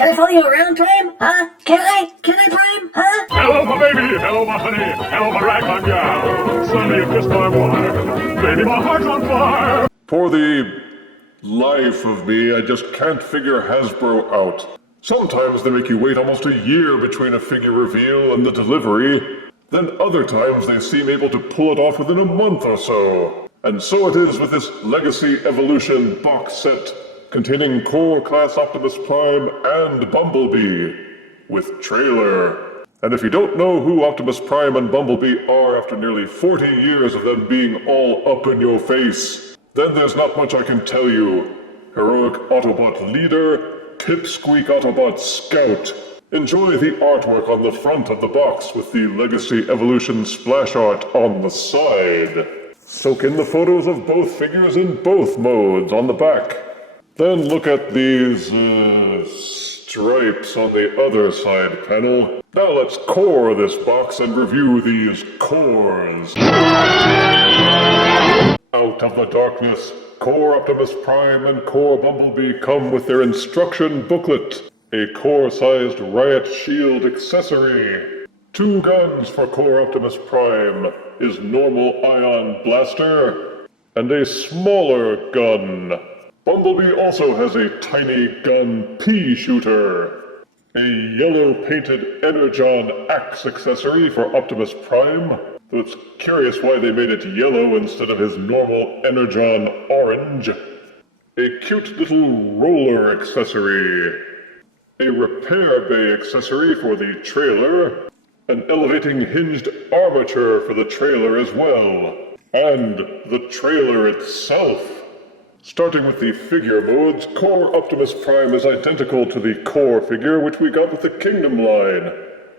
Can I follow you around, Prime? Huh? Can I, Prime? Huh? Hello, my baby. Hello, my honey. Hello, my ragtime gal. Sonny, you've kissed my wife. Baby, my heart's on fire. For the life of me, I just can't figure Hasbro out. Sometimes they make you wait almost a year between a figure reveal and the delivery. Then other times they seem able to pull it off within a month or so. And so it is with this Legacy Evolution box set containing Core Class Optimus Prime and Bumblebee with trailer. And if you don't know who Optimus Prime and Bumblebee are after nearly 40 years of them being all up in your face, then there's not much I can tell you. Heroic Autobot leader, Pipsqueak Autobot scout. Enjoy the artwork on the front of the box with the Legacy Evolution splash art on the side. Soak in the photos of both figures in both modes on the back. Then look at these stripes on the other side panel. Now let's core this box and review these cores. Out of the darkness, Core Optimus Prime and Core Bumblebee come with their instruction booklet, a core-sized riot shield accessory, 2 guns for Core Optimus Prime, his normal ion blaster, and a smaller gun. Bumblebee also has a tiny gun pea shooter, a yellow painted Energon axe accessory for Optimus Prime, though it's curious why they made it yellow instead of his normal Energon orange, a cute little roller accessory, a repair bay accessory for the trailer, an elevating hinged armature for the trailer as well, and the trailer itself. Starting with the figure modes, Core Optimus Prime is identical to the Core figure which we got with the Kingdom line,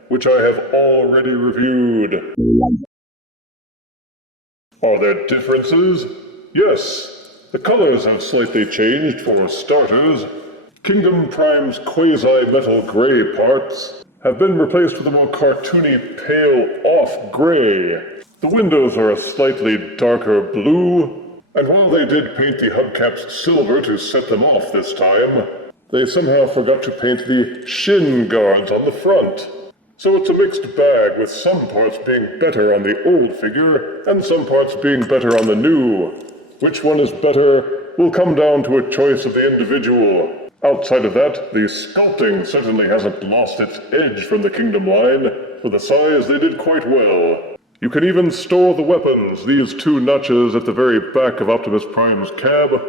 which I have already reviewed. Are there differences? Yes. The colors have slightly changed for starters. Kingdom Prime's quasi-metal gray parts have been replaced with a more cartoony pale off gray. The windows are a slightly darker blue, and while they did paint the hubcaps silver to set them off this time, they somehow forgot to paint the shin guards on the front. So it's a mixed bag, with some parts being better on the old figure, and some parts being better on the new. Which one is better will come down to a choice of the individual. Outside of that, the sculpting certainly hasn't lost its edge from the Kingdom line. For the size, they did quite well. You can even store the weapons. These 2 notches at the very back of Optimus Prime's cab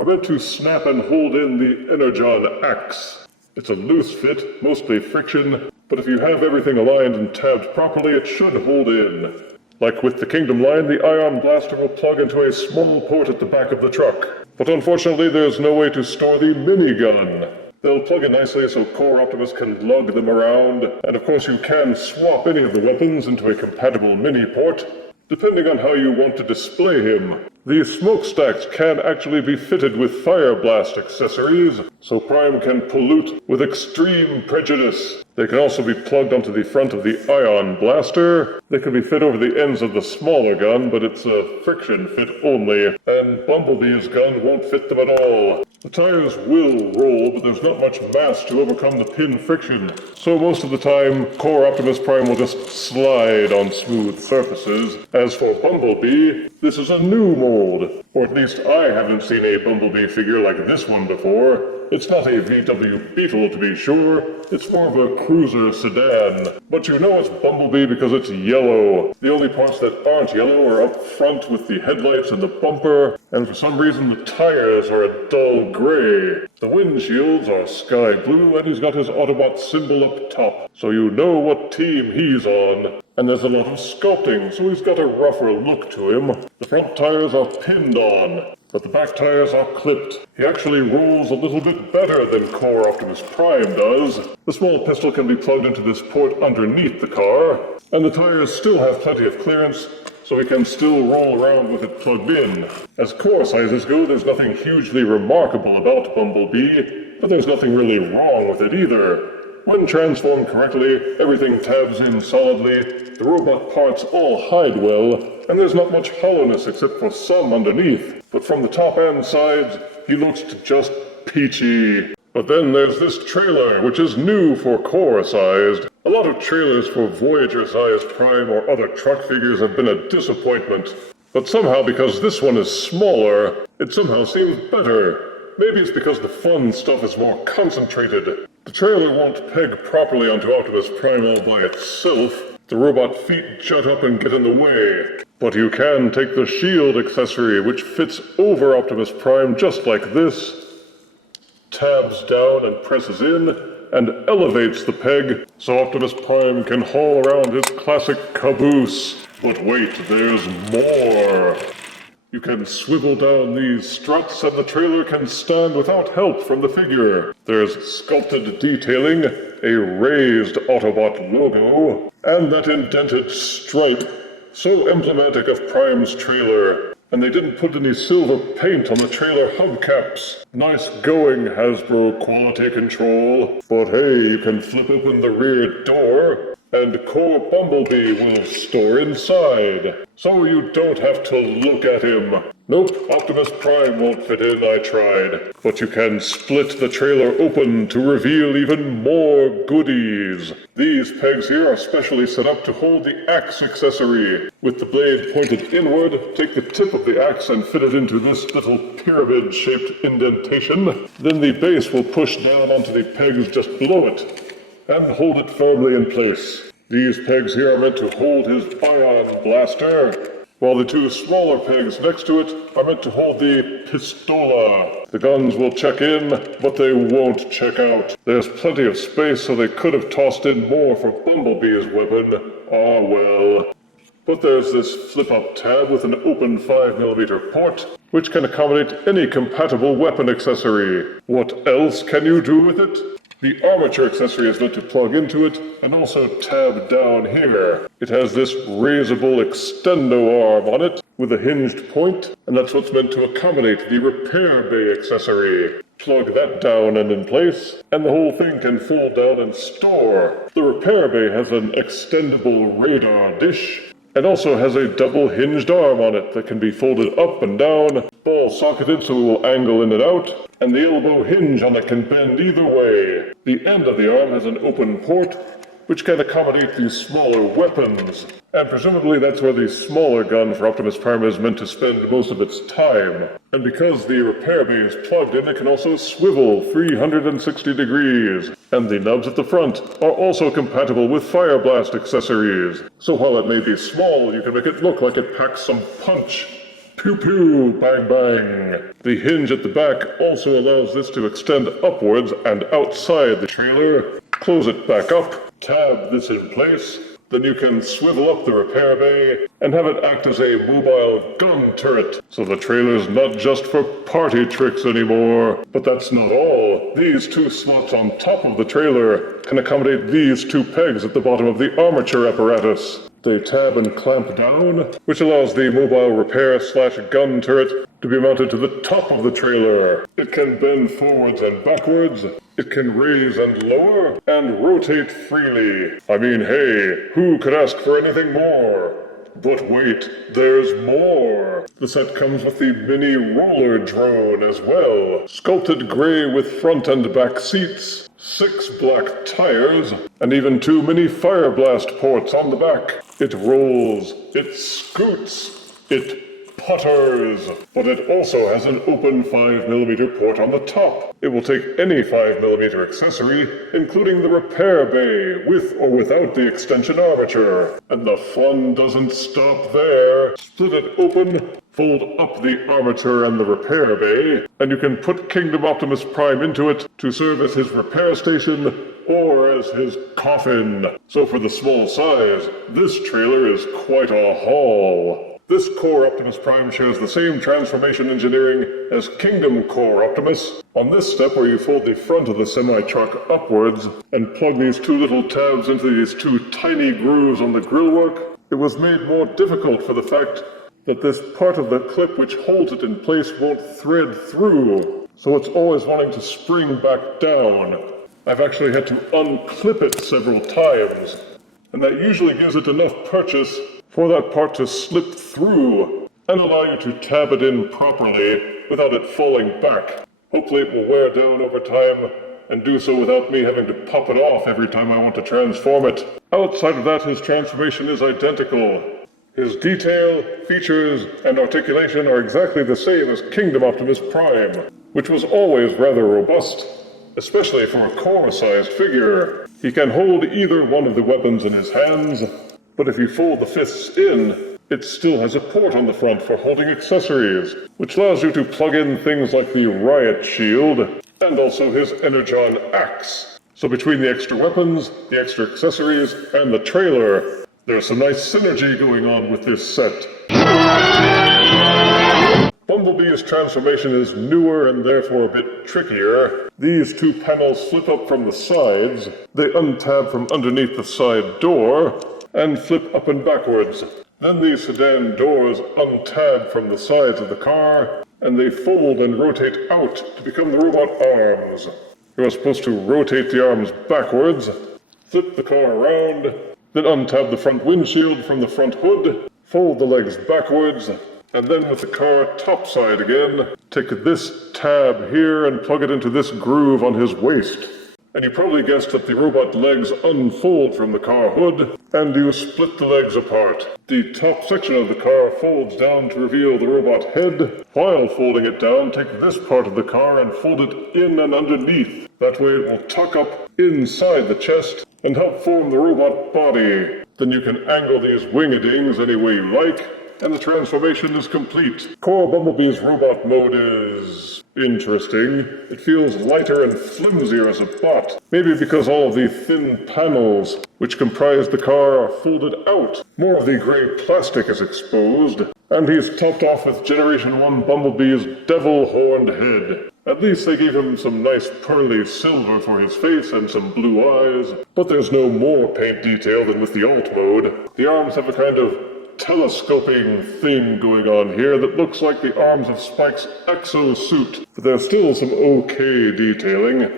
are meant to snap and hold in the Energon axe. It's a loose fit, mostly friction, but if you have everything aligned and tabbed properly, it should hold in. Like with the Kingdom line, the ion blaster will plug into a small port at the back of the truck. But unfortunately, there's no way to store the minigun. They'll plug in nicely so Core Optimus can lug them around, and of course you can swap any of the weapons into a compatible mini-port, depending on how you want to display him. The smokestacks can actually be fitted with fire blast accessories, so Prime can pollute with extreme prejudice. They can also be plugged onto the front of the ion blaster. They can be fit over the ends of the smaller gun, but it's a friction fit only, and Bumblebee's gun won't fit them at all. The tires will roll, but there's not much mass to overcome the pin friction, so most of the time, Core Optimus Prime will just slide on smooth surfaces. As for Bumblebee, this is a new mold, or at least I haven't seen a Bumblebee figure like this one before. It's not a VW Beetle, to be sure. It's more of a cruiser sedan. But you know it's Bumblebee because it's yellow. The only parts that aren't yellow are up front with the headlights and the bumper, and for some reason the tires are a dull gray. The windshields are sky blue, and he's got his Autobot symbol up top, so you know what team he's on. And there's a lot of sculpting, so he's got a rougher look to him. The front tires are pinned on, but the back tires are clipped. He actually rolls a little bit better than Core Optimus Prime does. The small pistol can be plugged into this port underneath the car, and the tires still have plenty of clearance, so he can still roll around with it plugged in. As core sizes go, there's nothing hugely remarkable about Bumblebee, but there's nothing really wrong with it either. When transformed correctly, everything tabs in solidly, the robot parts all hide well, and there's not much hollowness except for some underneath. But from the top and sides, he looks just peachy. But then there's this trailer, which is new for core-sized. A lot of trailers for Voyager-sized Prime or other truck figures have been a disappointment. But somehow, because this one is smaller, it somehow seems better. Maybe it's because the fun stuff is more concentrated. The trailer won't peg properly onto Optimus Prime all by itself. The robot feet jut up and get in the way. But you can take the shield accessory, which fits over Optimus Prime just like this, tabs down and presses in, and elevates the peg so Optimus Prime can haul around his classic caboose. But wait, there's more! You can swivel down these struts and the trailer can stand without help from the figure. There's sculpted detailing, a raised Autobot logo, and that indented stripe, so emblematic of Prime's trailer. And they didn't put any silver paint on the trailer hubcaps. Nice going, Hasbro quality control. But hey, you can flip open the rear door, and Core Bumblebee will store inside. So you don't have to look at him. Nope, Optimus Prime won't fit in, I tried. But you can split the trailer open to reveal even more goodies. These pegs here are specially set up to hold the axe accessory. With the blade pointed inward, take the tip of the axe and fit it into this little pyramid-shaped indentation. Then the base will push down onto the pegs just below it and hold it firmly in place. These pegs here are meant to hold his ion blaster, while the two smaller pegs next to it are meant to hold the pistola. The guns will check in, but they won't check out. There's plenty of space, so they could have tossed in more for Bumblebee's weapon. Ah well. But there's this flip-up tab with an open 5mm port, which can accommodate any compatible weapon accessory. What else can you do with it? The armature accessory is meant to plug into it, and also tab down here. It has this raisable extendo arm on it, with a hinged point, and that's what's meant to accommodate the repair bay accessory. Plug that down and in place, and the whole thing can fold down and store. The repair bay has an extendable radar dish, and also has a double hinged arm on it that can be folded up and down, ball socketed so it will angle in and out, and the elbow hinge on it can bend either way. The end of the arm has an open port, which can accommodate these smaller weapons, and presumably that's where the smaller gun for Optimus Prime is meant to spend most of its time. And because the repair bay is plugged in, it can also swivel 360 degrees, and the nubs at the front are also compatible with Fire Blast accessories. So while it may be small, you can make it look like it packs some punch. Pew pew, bang bang. The hinge at the back also allows this to extend upwards and outside the trailer. Close it back up, tab this in place, then you can swivel up the repair bay and have it act as a mobile gun turret. So the trailer's not just for party tricks anymore. But that's not all. These two slots on top of the trailer can accommodate these two pegs at the bottom of the armature apparatus. They tab and clamp down, which allows the mobile repair/gun turret to be mounted to the top of the trailer. It can bend forwards and backwards, it can raise and lower, and rotate freely. I mean, hey, who could ask for anything more? But wait, there's more! The set comes with the mini roller drone as well. Sculpted gray with front and back seats, 6 black tires, and even 2 mini Fire Blast ports on the back. It rolls, it scoots, it putters, but it also has an open 5mm port on the top. It will take any 5mm accessory, including the repair bay, with or without the extension armature. And the fun doesn't stop there. Split it open, fold up the armature and the repair bay, and you can put Kingdom Optimus Prime into it to serve as his repair station or as his coffin. So for the small size, this trailer is quite a haul. This Core Optimus Prime shares the same transformation engineering as Kingdom Core Optimus. On this step where you fold the front of the semi-truck upwards and plug these 2 little tabs into these 2 tiny grooves on the grillwork, it was made more difficult for the fact that this part of the clip which holds it in place won't thread through, so it's always wanting to spring back down. I've actually had to unclip it several times, and that usually gives it enough purchase for that part to slip through and allow you to tab it in properly without it falling back. Hopefully it will wear down over time, and do so without me having to pop it off every time I want to transform it. Outside of that, his transformation is identical. His detail, features, and articulation are exactly the same as Kingdom Optimus Prime, which was always rather robust, especially for a core-sized figure. He can hold either one of the weapons in his hands, but if you fold the fists in, it still has a port on the front for holding accessories, which allows you to plug in things like the Riot Shield, and also his Energon Axe. So between the extra weapons, the extra accessories, and the trailer, there's some nice synergy going on with this set. Bumblebee's transformation is newer and therefore a bit trickier. These two panels flip up from the sides, they untab from underneath the side door, and flip up and backwards. Then these sedan doors untab from the sides of the car, and they fold and rotate out to become the robot arms. You are supposed to rotate the arms backwards, flip the car around, then untab the front windshield from the front hood, fold the legs backwards, and then with the car topside again, take this tab here and plug it into this groove on his waist. And you probably guessed that the robot legs unfold from the car hood, and you split the legs apart. The top section of the car folds down to reveal the robot head. While folding it down, take this part of the car and fold it in and underneath. That way it will tuck up inside the chest and help form the robot body. Then you can angle these wing-a-dings any way you like, and the transformation is complete. Core Bumblebee's robot mode is interesting. It feels lighter and flimsier as a bot. Maybe because all of the thin panels which comprise the car are folded out. More of the gray plastic is exposed, and he's topped off with Generation 1 Bumblebee's devil-horned head. At least they gave him some nice pearly silver for his face and some blue eyes, but there's no more paint detail than with the alt mode. The arms have a kind of telescoping thing going on here that looks like the arms of Spike's exosuit, but there's still some okay detailing,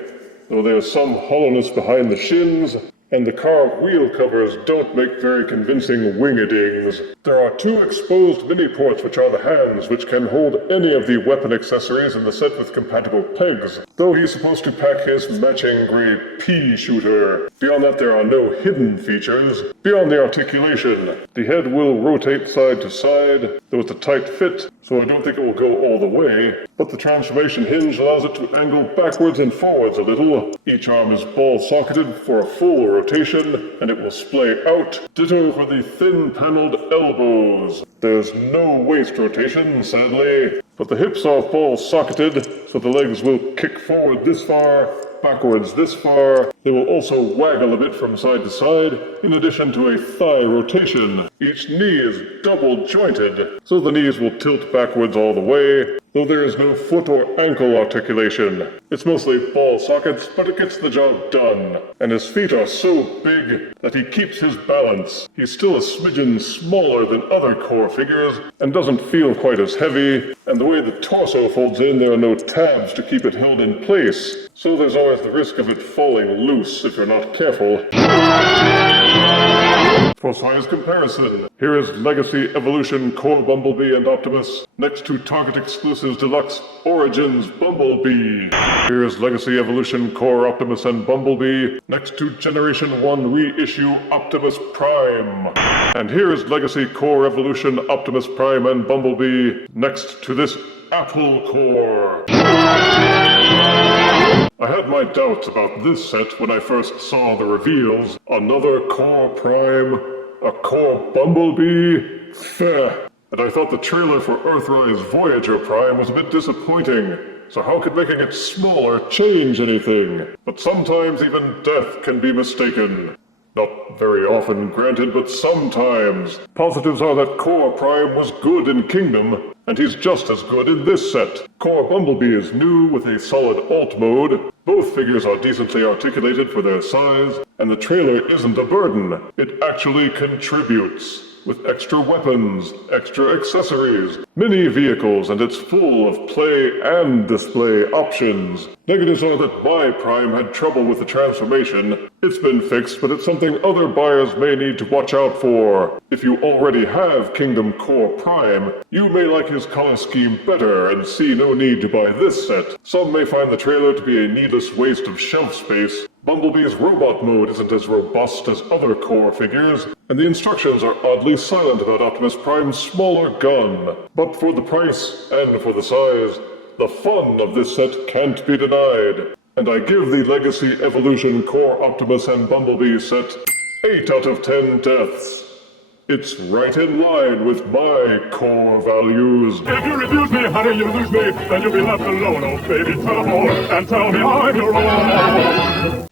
though there's some hollowness behind the shins, and the car wheel covers don't make very convincing wing-a-dings. There are two exposed mini-ports which are the hands, which can hold any of the weapon accessories in the set with compatible pegs, though he's supposed to pack his matching gray pea shooter. Beyond that, there are no hidden features. Beyond the articulation, the head will rotate side to side, though it's a tight fit, so I don't think it will go all the way, but the transformation hinge allows it to angle backwards and forwards a little. Each arm is ball-socketed for a full rotation, and it will splay out. Ditto for the thin-paneled elbows. There's no waist rotation, sadly, but the hips are ball-socketed, so the legs will kick forward this far, backwards this far. They will also waggle a bit from side to side, in addition to a thigh rotation. Each knee is double jointed, so the knees will tilt backwards all the way, though there is no foot or ankle articulation. It's mostly ball sockets, but it gets the job done. And his feet are so big that he keeps his balance. He's still a smidgen smaller than other core figures, and doesn't feel quite as heavy, and the way the torso folds in, there are no tabs to keep it held in place, so there's always the risk of it falling loose if you're not careful. For size comparison, here is Legacy Evolution Core Bumblebee and Optimus next to Target Exclusives Deluxe Origins Bumblebee. Here is Legacy Evolution Core Optimus and Bumblebee next to Generation 1 Reissue Optimus Prime. And here is Legacy Core Evolution Optimus Prime and Bumblebee next to this Apple Core. I had my doubts about this set when I first saw the reveals. Another Core Prime, a Core Bumblebee? Feh. And I thought the trailer for Earthrise Voyager Prime was a bit disappointing. So how could making it smaller change anything? But sometimes even death can be mistaken. Not very often, granted, but sometimes. Positives are that Core Prime was good in Kingdom, and he's just as good in this set. Core Bumblebee is new with a solid alt mode. Both figures are decently articulated for their size, and the trailer isn't a burden. It actually contributes. With extra weapons, extra accessories, mini vehicles, and it's full of play and display options. Negatives are that my Prime had trouble with the transformation, It's been fixed, but it's something other buyers may need to watch out for. If you already have Kingdom Core Prime, you may like his color scheme better and see no need to buy this set. Some may find the trailer to be a needless waste of shelf space. Bumblebee's robot mode isn't as robust as other core figures, and the instructions are oddly silent about Optimus Prime's smaller gun. But for the price and for the size, the fun of this set can't be denied. And I give the Legacy Evolution Core Optimus and Bumblebee set 8 out of 10 deaths. It's right in line with my core values. If you refuse me, honey, you lose me. Then you'll be left alone, oh baby. Tell them all and tell me I'm your own.